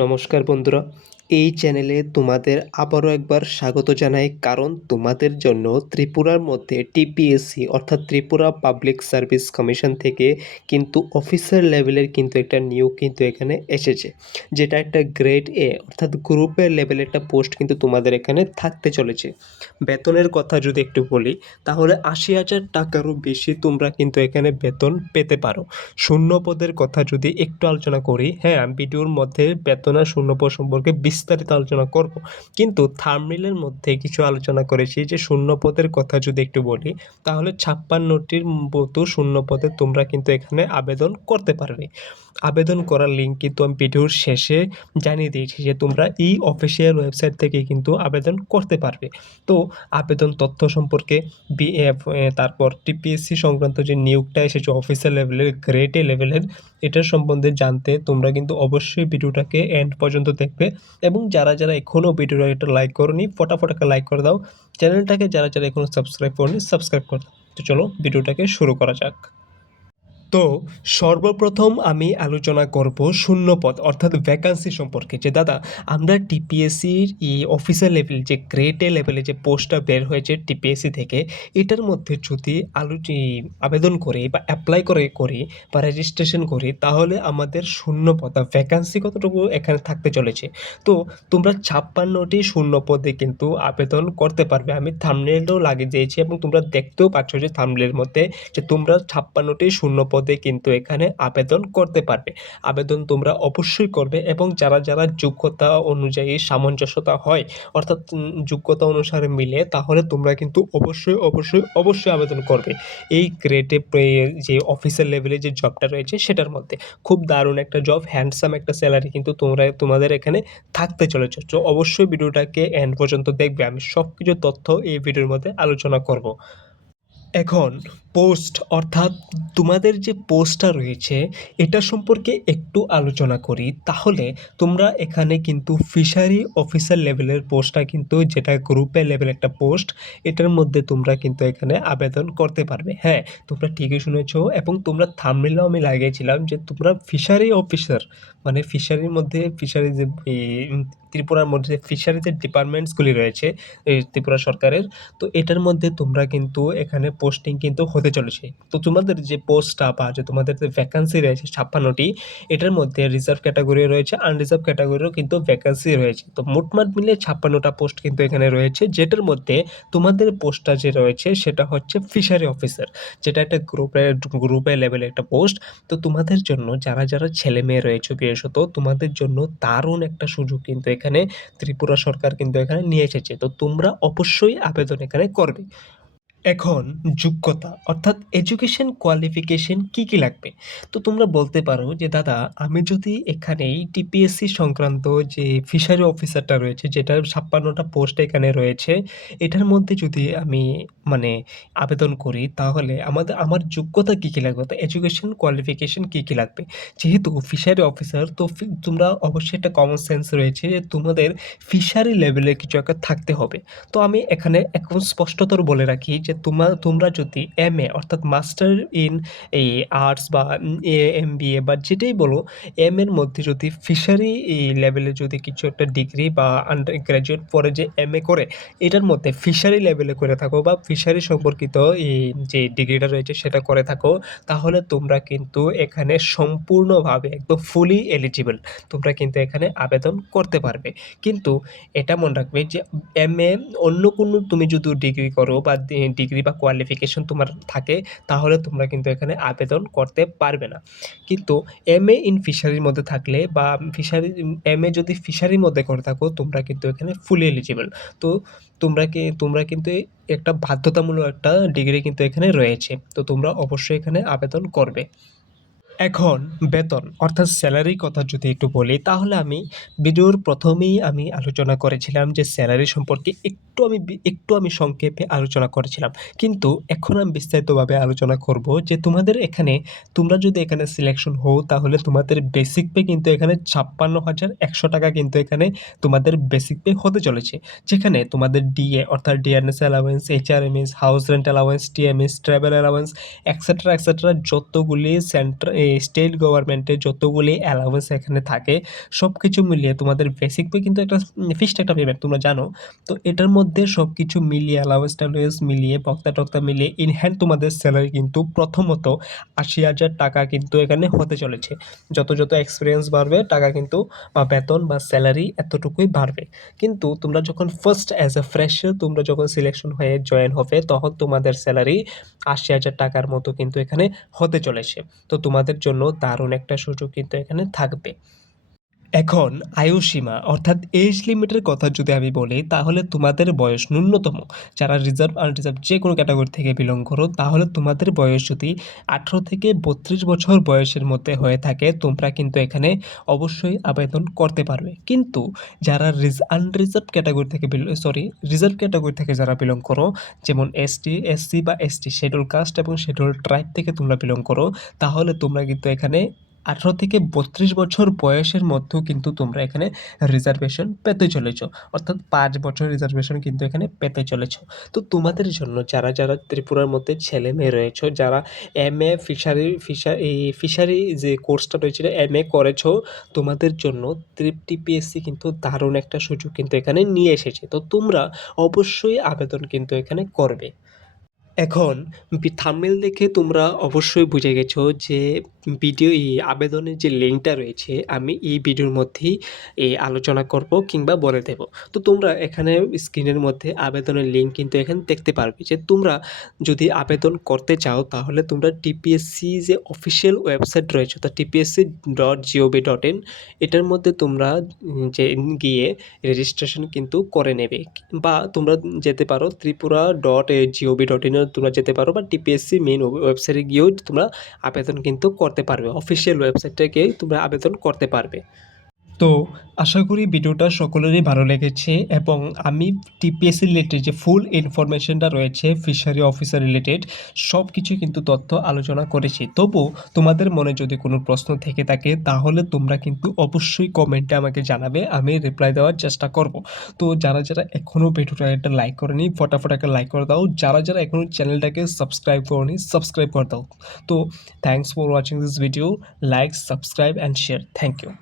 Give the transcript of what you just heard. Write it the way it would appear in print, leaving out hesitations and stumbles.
নমস্কার বন্ধুরা, এই চ্যানেলে তোমাদের আবারও একবার স্বাগত জানাই। কারণ তোমাদের জন্য ত্রিপুরার মধ্যে টিপিএসসি অর্থাৎ ত্রিপুরা পাবলিক সার্ভিস কমিশন থেকে কিন্তু অফিসার লেভেলের কিন্তু একটা নিয়োগ কিন্তু এখানে এসেছে, যেটা একটা গ্রেড এ অর্থাৎ গ্রুপের লেভেলের একটা পোস্ট কিন্তু তোমাদের এখানে থাকতে চলেছে। বেতনের কথা যদি একটু বলি, তাহলে ৮০,০০০ টাকারও বেশি তোমরা কিন্তু এখানে বেতন পেতে পারো। শূন্য পদের কথা যদি একটু আলোচনা করি, হ্যাঁ, আমি ভিডিওর মধ্যে বেতন আর শূন্য পদ সম্পর্কে বিস্তারিত আলোচনা করব, কিন্তু থাম্বনেইলের মধ্যে কিছু আলোচনা করেছি যে শূন্য পদের কথা যদি একটু বলি, তাহলে ৫৬টির মতো শূন্য পদে তোমরা কিন্তু এখানে আবেদন করতে পারবে। আবেদন করার লিঙ্ক কিন্তু আমি ভিডিওর শেষে জানিয়ে দিয়েছি যে তোমরা এই অফিসিয়াল ওয়েবসাইট থেকে কিন্তু আবেদন করতে পারবে। তো আবেদন তথ্য সম্পর্কে তারপর টিপিএসসি সংক্রান্ত যে নিয়োগটা এসেছে অফিসার লেভেলের গ্রেড এ লেভেলের, এটার সম্বন্ধে জানতে তোমরা কিন্তু অবশ্যই ভিডিওটাকে এন্ড পর্যন্ত দেখবে। এবং যারা যারা এখনও ভিডিওটা একটা লাইক করোনি, ফটাফট একটা লাইক করে দাও। চ্যানেলটাকে যারা যারা এখনও সাবস্ক্রাইব করোনি, সাবস্ক্রাইব করে দাও। তো চলো ভিডিওটাকে শুরু করা যাক। তো সর্বপ্রথম আমি আলোচনা করব শূন্যপদ অর্থাৎ ভ্যাকান্সি সম্পর্কে, যে দাদা আমরা টিপিএসসির এই অফিসার লেভেল যে গ্রেড এ লেভেলে যে পোস্টটা বের হয়েছে টিপিএসসি থেকে, এটার মধ্যে যদি আবেদন করি বা অ্যাপ্লাই করি বা রেজিস্ট্রেশন করি, তাহলে আমাদের শূন্যপদ বা ভ্যাকান্সি কতটুকু এখানে থাকতে চলেছে। তো তোমরা ৫৬টি শূন্যপদে কিন্তু আবেদন করতে পারবে। আমি থাম্বনেইলও লাগিয়ে দিয়েছি এবং তোমরা দেখতেও পাচ্ছ যে থাম্বনেইলের মধ্যে যে তোমরা ৫৬টি শূন্য পদে কিন্তু এখানে আবেদন করতে পারবে। আবেদন তোমরা অবশ্যই করবে এবং যারা যারা যোগ্যতা অনুযায়ী সামঞ্জস্যতা হয়, অর্থাৎ যোগ্যতা অনুসারে মিলে, তাহলে তোমরা কিন্তু অবশ্যই আবেদন করবে। এই গ্রেডে যে অফিসার লেভেলে যে জবটা রয়েছে সেটার মধ্যে খুব দারুণ একটা জব, হ্যান্ডসাম একটা স্যালারি কিন্তু তোমাদের এখানে থাকতে চলেছে। তো অবশ্যই ভিডিওটাকে এন্ড পর্যন্ত দেখবে, আমি সব কিছু তথ্য এই ভিডিওর মধ্যে আলোচনা করব। এখন পোস্ট অর্থাৎ তোমাদের যে পোস্টটা রয়েছে এটা সম্পর্কে একটু আলোচনা করি, তাহলে তোমরা এখানে কিন্তু ফিশারি অফিসার লেভেলের পোস্টটা কিন্তু, যেটা গ্রুপের লেভেল একটা পোস্ট, এটার মধ্যে তোমরা কিন্তু এখানে আবেদন করতে পারবে। হ্যাঁ, তোমরা ঠিকই শুনেছো এবং তোমরা থাম্বনেইলেও আমি লাগিয়েছিলাম যে তোমরা ফিশারি অফিসার, মানে ফিশারির মধ্যে ফিশারি যে ত্রিপুরার মধ্যে ফিশারি যে ডিপার্টমেন্টসগুলি রয়েছে এই ত্রিপুরা সরকারের, তো এটার মধ্যে তোমরা কিন্তু এখানে পোস্টিং কিন্তু হতে চলেছে। তো তোমাদের যে পোস্টটা বা যে তোমাদের যে ভ্যাকান্সি রয়েছে ৫৬টি, এটার মধ্যে রিজার্ভ ক্যাটাগরি রয়েছে, আনরিজার্ভ ক্যাটাগরিরও কিন্তু ভ্যাকান্সি রয়েছে। তো মোটমাট মিলে ৫৬টা পোস্ট কিন্তু এখানে রয়েছে, যেটার মধ্যে তোমাদের পোস্টটা যে রয়েছে সেটা হচ্ছে ফিশারি অফিসার, যেটা একটা গ্রুপের লেভেলে একটা পোস্ট। তো তোমাদের জন্য যারা যারা ছেলে মেয়ে রয়েছে, বিশেষত তোমাদের জন্য দারুণ একটা সুযোগ কিন্তু এখানে ত্রিপুরা সরকার কিন্তু এখানে নিয়ে এসেছে। তো তোমরা অবশ্যই আবেদন এখানে করবে। এখন যোগ্যতা অর্থাৎ এডুকেশন কোয়ালিফিকেশন কি লাগবে? তো তোমরা বলতে পারো যে দাদা আমি যদি এখানে এই টিপিএসসি সংক্রান্ত যে ফিশারি অফিসারটা রয়েছে, যেটার ৫৬টা পোস্ট এখানে রয়েছে, এটার মধ্যে যদি আমি মানে আবেদন করি, তাহলে আমার যোগ্যতা কি লাগবে? তো এডুকেশন কোয়ালিফিকেশন কি লাগবে? যেহেতু ফিশারি অফিসার, তো তোমরা অবশ্যই একটা কমন সেন্স রয়েছে যে তোমাদের ফিশারি লেভেলে কিছু একটা থাকতে হবে। তো আমি এখানে এখন স্পষ্টতর বলে রাখি যে তোমরা যদি এমএ অর্থাৎ মাস্টার ইন এই আর্টস বা এমবিএ বা যেটাই বলো, এম এর মধ্যে যদি ফিশারি এই লেভেলে যদি কিছু একটা ডিগ্রি বা আন্ডার গ্র্যাজুয়েট পরে যে এমএ করে, এটার মধ্যে ফিশারি লেভেলে করে থাকো বা ফিশারি সম্পর্কিত এই যে ডিগ্রিটা রয়েছে সেটা করে থাকো, তাহলে তোমরা কিন্তু এখানে সম্পূর্ণভাবে একদম ফুলি এলিজিবল, তোমরা কিন্তু এখানে আবেদন করতে পারবে। কিন্তু এটা মনে রাখবে যে এমএ অন্য কোনো তুমি যদি ডিগ্রি করো বা ডিগ্রি বা কোয়ালিফিকেশন তোমার থাকে, তাহলে তোমরা কিন্তু এখানে আবেদন করতে পারবে না। কিন্তু এমএ ইন ফিশারির মধ্যে থাকলে বা এমএ যদি ফিশারির মধ্যে করে থাকো, তোমরা কিন্তু এখানে ফুলি এলিজিবল। তো তোমরা কিন্তু একটা বাধ্যতামূলক একটা ডিগ্রি কিন্তু এখানে রয়েছে। তো তোমরা অবশ্যই এখানে আবেদন করবে। এখন বেতন অর্থাৎ স্যালারির কথা যদি একটু বলি, তাহলে আমি ভিডিওর প্রথমেই আমি আলোচনা করেছিলাম যে স্যালারি সম্পর্কে একটু আমি সংক্ষেপে আলোচনা করেছিলাম। কিন্তু এখন আমি বিস্তারিতভাবে আলোচনা করব যে তোমরা যদি এখানে সিলেকশন হও, তাহলে তোমাদের বেসিক পে কিন্তু এখানে ৫৬,১০০ টাকা কিন্তু এখানে তোমাদের বেসিক পে হতে চলেছে। যেখানে তোমাদের ডিএ অর্থাৎ DRS allowance, HRMS, house rent allowance, TMS, travel allowance, extra যতগুলি এই স্টেট গভর্নমেন্টের যতগুলি অ্যালাউন্স এখানে থাকে সব কিছু মিলিয়ে তোমাদের বেসিক পে কিন্তু একটা ফিক্সড একটা পেমেন্ট তোমরা জানো। তো এটার মধ্যে সব কিছু মিলিয়ে অ্যালাউন্স টালাউন্স মিলিয়ে বক্তা টক্তা মিলিয়ে ইন হ্যান্ড তোমাদের স্যালারি কিন্তু প্রথমত ৮০,০০০ টাকা কিন্তু এখানে হতে চলেছে। যত যত এক্সপিরিয়েন্স বাড়বে টাকা কিন্তু বা বেতন বা স্যালারি এতটুকুই বাড়বে। কিন্তু তোমরা যখন ফার্স্ট অ্যাজ এ ফ্রেশার তোমরা যখন সিলেকশন হয়ে জয়েন হবে তখন তোমাদের স্যালারি ৮০,০০০ টাকার মতো কিন্তু এখানে হতে চলেছে। তো তোমাদের জন্য দারুণ একটা সুযোগ কিন্তু এখানে থাকবে। এখন আয়ুসীমা অর্থাৎ এজ লিমিটের কথা যদি আমি বলি তাহলে তোমাদের বয়স ন্যূনতম, যারা রিজার্ভ আনরিজার্ভ যে কোনো ক্যাটাগরি থেকে বিলং করো তাহলে তোমাদের বয়স যদি ১৮ থেকে ৩২ বছর বয়সের মধ্যে হয়ে থাকে তোমরা কিন্তু এখানে অবশ্যই আবেদন করতে পারবে। কিন্তু যারা আনরিজার্ভ ক্যাটাগরি থেকে রিজার্ভ ক্যাটাগরি থেকে যারা বিলং করো, যেমন এসটি এসসি বা এসটি শিডিউল কাস্ট এবং শিডিউল ট্রাইব থেকে তোমরা বিলং করো, তাহলে তোমরা কিন্তু এখানে ১৮ থেকে ৩২ বছর বয়সের মধ্যেও কিন্তু তোমরা এখানে রিজার্ভেশন পেতে চলেছ। অর্থাৎ ৫ বছর রিজার্ভেশন কিন্তু এখানে পেতে চলেছ। তো তোমাদের জন্য যারা ত্রিপুরার মধ্যে ছেলেমেয়ে রয়েছে, যারা এমএ ফিশারি যে কোর্সটা রয়েছে এমএ করেছো, তোমাদের জন্য টিপিএসসি কিন্তু দারুণ একটা সুযোগ কিন্তু এখানে নিয়ে এসেছে। তো তোমরা অবশ্যই আবেদন কিন্তু এখানে করবে। এখন থাম্বনেল দেখে তোমরা অবশ্যই বুঝে গেছো যে আবেদনের যে লিঙ্কটা রয়েছে আমি এই ভিডিওর মধ্যেই আলোচনা করব কিংবা বলে দেব। তো তোমরা এখানে স্ক্রিনের মধ্যে আবেদনের লিঙ্ক কিন্তু এখানে দেখতে পারবে যে তোমরা যদি আবেদন করতে চাও তাহলে তোমরা টিপিএসসি যে অফিসিয়াল ওয়েবসাইট রয়েছে অর্থাৎ tpsc.gov.in এটার মধ্যে তোমরা যে গিয়ে রেজিস্ট্রেশন কিন্তু করে নেবে, বা তোমরা যেতে পারো ত্রিপুরা.gov.in তোমরা যেতে পারো, বা টিপিএসসি মেইন ওয়েবসাইটে গিয়েও তোমরা আবেদন কিন্তু করতে পারবে। অফিসিয়াল ওয়েবসাইটে গিয়ে তোমরা আবেদন করতে পারবে। তো আশা করি ভিডিওটা সকলেরই ভালো লেগেছে এবং আমি টিপিএসসি রিলেটেড যে ফুল ইনফরমেশনটা রয়েছে ফিশারি অফিসার রিলেটেড সব কিছু কিন্তু তথ্য আলোচনা করেছি। তবু তোমাদের মনে যদি কোনো প্রশ্ন থেকে থাকে তাহলে তোমরা কিন্তু অবশ্যই কমেন্টে আমাকে জানাবে, আমি রিপ্লাই দেওয়ার চেষ্টা করব। তো যারা এখনও ভিডিওটা একটা লাইক করেনি ফটাফট একটা লাইক করে দাও, যারা এখনও চ্যানেলটাকে সাবস্ক্রাইব করনি সাবস্ক্রাইব করে দাও। তো thanks for watching this video, like subscribe and share. Thank you.